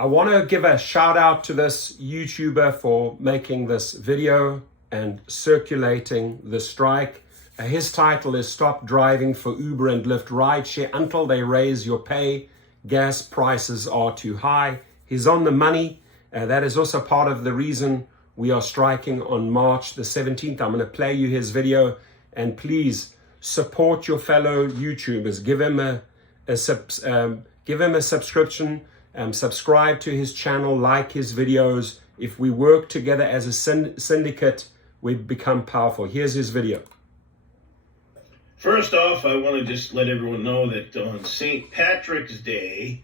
I want to give a shout out to this YouTuber for making this video and circulating the strike. His title is Stop Driving for Uber and Lyft Rideshare Until They Raise Your Pay. Gas prices are too high. He's on the money. That is also part of the reason we are striking on March the 17th. I'm going to play you his video, and please support your fellow YouTubers. Give him a subscription. Subscribe to his channel, like his videos. If we work together as a syndicate, we become powerful. Here's his video. First off, I want to just let everyone know that on St. Patrick's Day,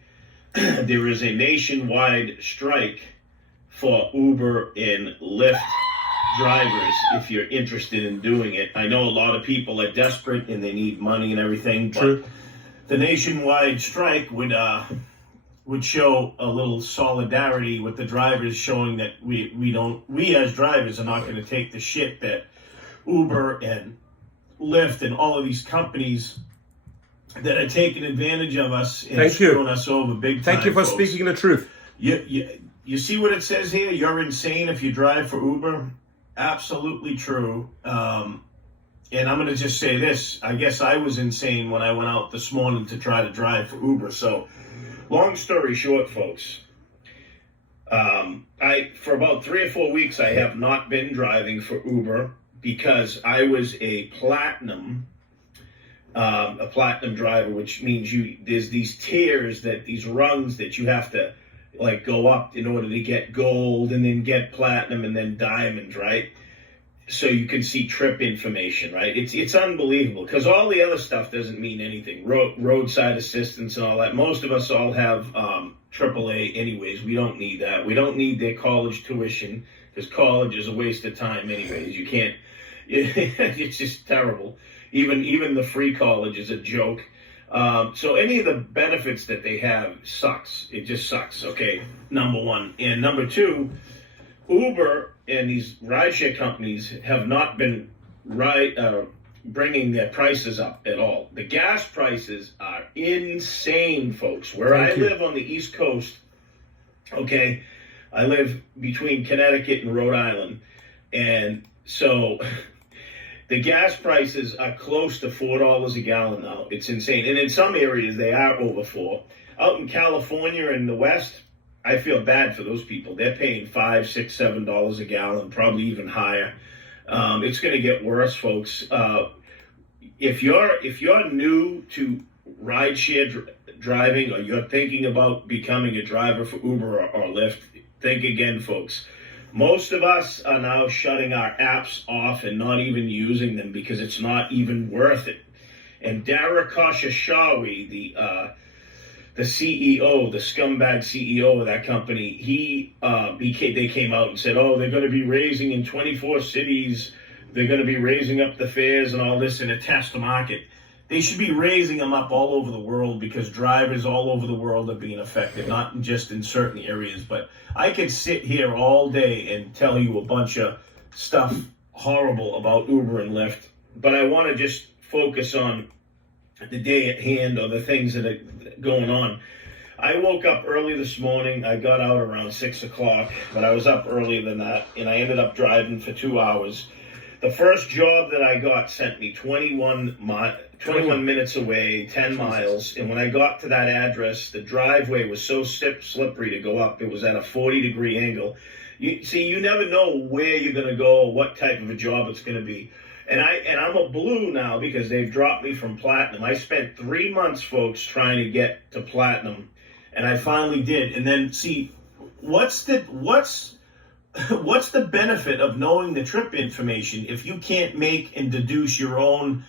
there is a nationwide strike for Uber and Lyft drivers if you're interested in doing it. I know a lot of people are desperate and they need money and everything, but True. The nationwide strike would show a little solidarity with the drivers, showing that we as drivers are not going to take the shit that Uber and Lyft and all of these companies that are taking advantage of us and screwing us over big time. Thank you for folks. speaking the truth. You see what it says here? You're insane if you drive for Uber. Absolutely true. And I'm going to just say this. I guess I was insane when I went out this morning to try to drive for Uber. So, long story short, folks, for about 3 or 4 weeks, I have not been driving for Uber because I was a platinum driver, which means there's these tiers, these rungs that you have to like go up in order to get gold and then get platinum and then diamond, right? So you can see trip information, right? It's unbelievable because all the other stuff doesn't mean anything. Roadside assistance and all that. Most of us all have AAA anyways. We don't need that. We don't need their college tuition because college is a waste of time anyways. You can't. It's just terrible. Even the free college is a joke. So any of the benefits that they have sucks. It just sucks. Okay, number one. And number two, Uber and these rideshare companies have not been bringing their prices up at all. The gas prices are insane, folks. Where I live on the East Coast, okay, I live between Connecticut and Rhode Island, and so the gas prices are close to $4 a gallon now. It's insane. And in some areas, they are over $4. Out in California and the West, I feel bad for those people. They're paying $5, $6, $7 a gallon, probably even higher. It's going to get worse, folks. If you're new to rideshare driving, or you're thinking about becoming a driver for Uber or Lyft, think again, folks. Most of us are now shutting our apps off and not even using them because it's not even worth it. And Dara Khosrowshahi, the CEO, the scumbag CEO of that company, they came out and said, oh, they're going to be raising in 24 cities. They're going to be raising up the fares and all this in a test market. They should be raising them up all over the world because drivers all over the world are being affected, not just in certain areas. But I could sit here all day and tell you a bunch of stuff horrible about Uber and Lyft, but I want to just focus on the day at hand or the things that are going on. I woke up early this morning. I got out around 6 o'clock, but I was up earlier than that, and I ended up driving for 2 hours. The first job that I got sent me 21 minutes away, 10 miles, and when I got to that address, the driveway was so slippery to go up. It was at a 40-degree angle. You never know where you're going to go or what type of a job it's going to be. And I'm a blue now because they've dropped me from platinum. I spent 3 months, folks, trying to get to platinum, and I finally did. And then, see, what's the benefit of knowing the trip information if you can't make and deduce your own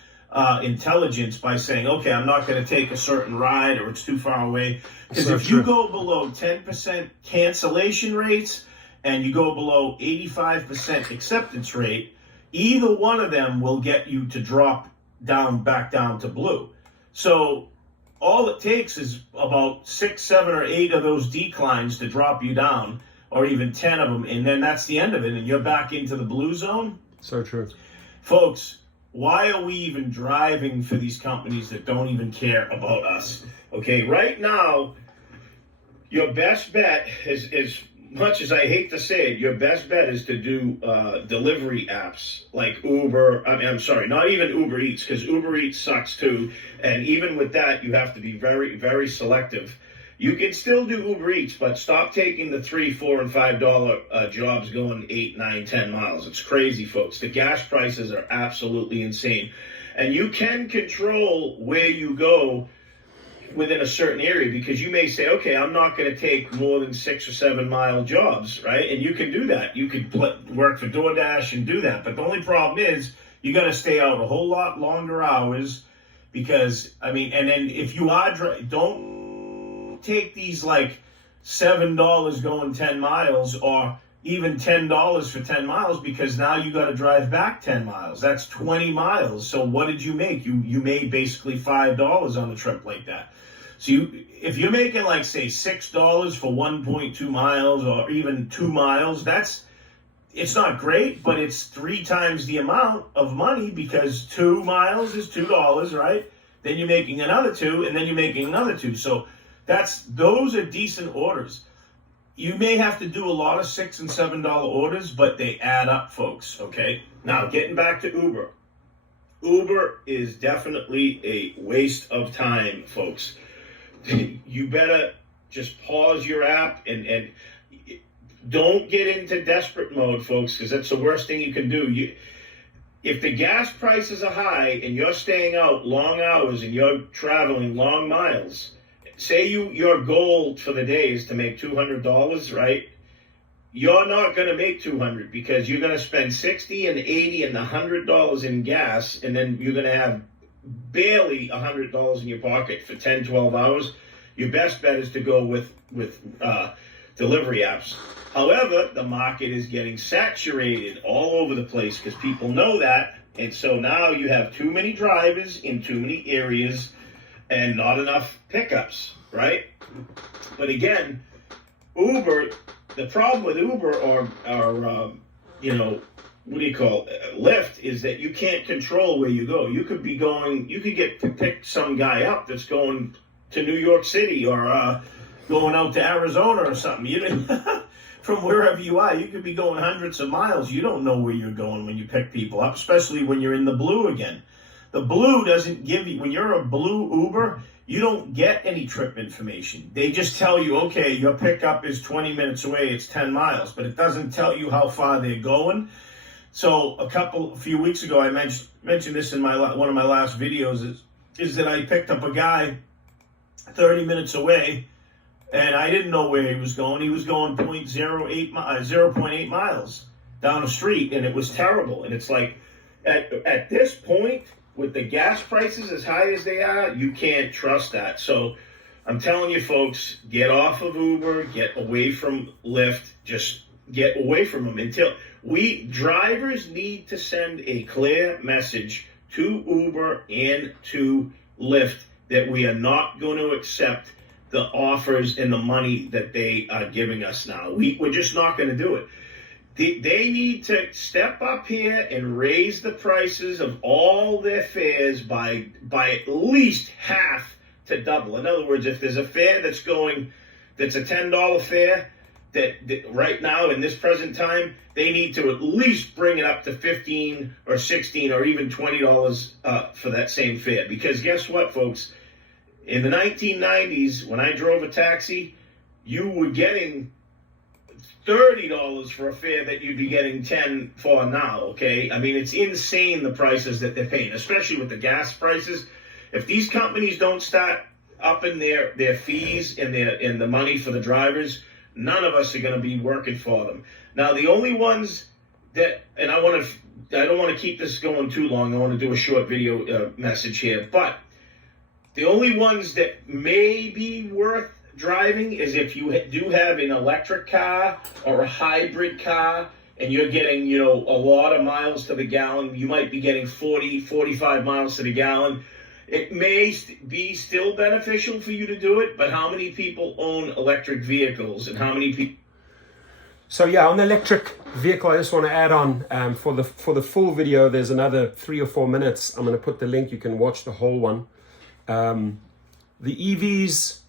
intelligence by saying, okay, I'm not going to take a certain ride or it's too far away? Because if you go below 10% cancellation rates and you go below 85% acceptance rate, either one of them will get you to drop back down to blue. So all it takes is about 6, 7, or 8 of those declines to drop you down, or even 10 of them, and then that's the end of it, and you're back into the blue zone. So true. Folks, why are we even driving for these companies that don't even care about us? Okay, right now, Your best bet is, as much as I hate to say it, your best bet is to do delivery apps like Uber. I'm sorry, not even Uber Eats, because Uber Eats sucks too. And even with that, you have to be very, very selective. You can still do Uber Eats, but stop taking the $3, $4, and $5 jobs going 8, 9, 10 miles. It's crazy, folks. The gas prices are absolutely insane. And you can control where you go within a certain area, because you may say, okay, I'm not going to take more than 6 or 7 mile jobs, right? And you can do that. You could work for DoorDash and do that. But the only problem is you got to stay out a whole lot longer hours, because, I mean, and then if you are, don't take these like $7 going 10 miles, or even $10 for 10 miles, because now you got to drive back 10 miles. That's 20 miles. So what did you make? You made basically $5 on a trip like that. So if you're making like, say, $6 for 1.2 miles or even 2 miles, it's not great, but it's 3 times the amount of money, because 2 miles is $2, right? Then you're making another 2, and then you're making another 2. So those are decent orders. You may have to do a lot of $6 and $7 orders, but they add up, folks, okay? Now, getting back to Uber. Uber is definitely a waste of time, folks. You better just pause your app and don't get into desperate mode, folks, because that's the worst thing you can do. If the gas prices are high and you're staying out long hours and you're traveling long miles, say your goal for the day is to make $200, right? You're not going to make $200, because you're going to spend $60 and $80 and $100 in gas, and then you're going to have barely $100 in your pocket for 10, 12 hours. Your best bet is to go with delivery apps. However, the market is getting saturated all over the place, because people know that, and so now you have too many drivers in too many areas and not enough pickups, right? But again, Uber, the problem with Uber or Lyft, is that you can't control where you go. You could pick some guy up that's going to New York City, or going out to Arizona or something. From wherever you are, you could be going hundreds of miles. You don't know where you're going when you pick people up, especially when you're in the blue again. The blue doesn't give you, when you're a blue Uber, you don't get any trip information. They just tell you, okay, your pickup is 20 minutes away, it's 10 miles, but it doesn't tell you how far they're going. So a few weeks ago, I mentioned this in one of my last videos, is that I picked up a guy 30 minutes away, and I didn't know where he was going. He was going 0.8 miles down the street, and it was terrible. And it's like, at this point, with the gas prices as high as they are, you can't trust that. So I'm telling you, folks, get off of Uber, get away from Lyft, just get away from them. Drivers need to send a clear message to Uber and to Lyft that we are not going to accept the offers and the money that they are giving us now. We're just not going to do it. They need to step up here and raise the prices of all their fares by at least half to double. In other words, if there's a fare that's a $10 fare, that right now in this present time, they need to at least bring it up to $15 or $16 or even $20 for that same fare. Because guess what, folks? In the 1990s, when I drove a taxi, you were getting $30 for a fare that you'd be getting $10 for now, okay? I mean, it's insane the prices that they're paying, especially with the gas prices. If these companies don't start upping their fees and the money for the drivers, none of us are going to be working for them. Now, the only ones that, and I don't want to keep this going too long. I want to do a short video message here, but the only ones that may be worth driving is if you do have an electric car or a hybrid car, and you're getting, a lot of miles to the gallon. You might be getting 40, 45 miles to the gallon. It may be still beneficial for you to do it, but how many people own electric vehicles, and how many people? So yeah, on the electric vehicle, I just want to add on for the full video. There's another 3 or 4 minutes. I'm going to put the link. You can watch the whole one. The EVs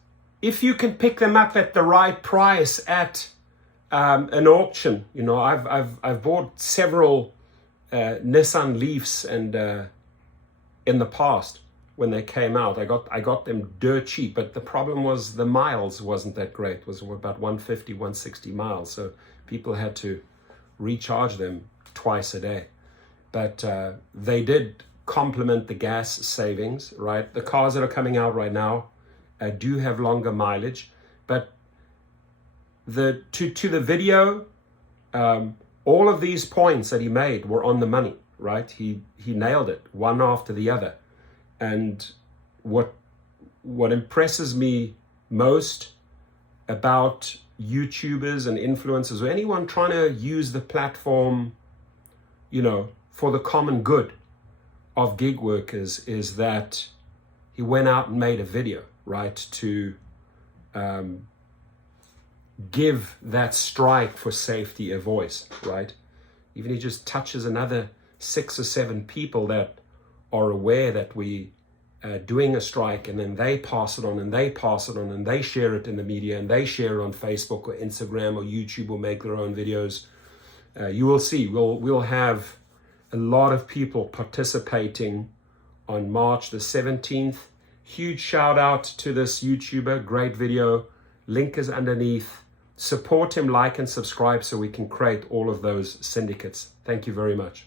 if you can pick them up at the right price at an auction, you know, I've bought several Nissan Leafs and in the past when they came out, I got them dirt cheap, but the problem was the miles wasn't that great. It was about 150, 160 miles, so people had to recharge them twice a day. But they did complement the gas savings, right? The cars that are coming out right now do have longer mileage, but to the video, all of these points that he made were on the money, right? He nailed it, one after the other. And what impresses me most about YouTubers and influencers, or anyone trying to use the platform, you know, for the common good of gig workers, is that he went out and made a video, right, to give that strike for safety a voice, right? Even he just touches another 6 or 7 people that are aware that we doing a strike, and then they pass it on and they pass it on and they share it in the media and they share it on Facebook or Instagram or YouTube or make their own videos. You will see, we'll have a lot of people participating on March the 17th. Huge shout out to this YouTuber, great video. Link is underneath. Support him, like and subscribe so we can create all of those syndicates. Thank you very much.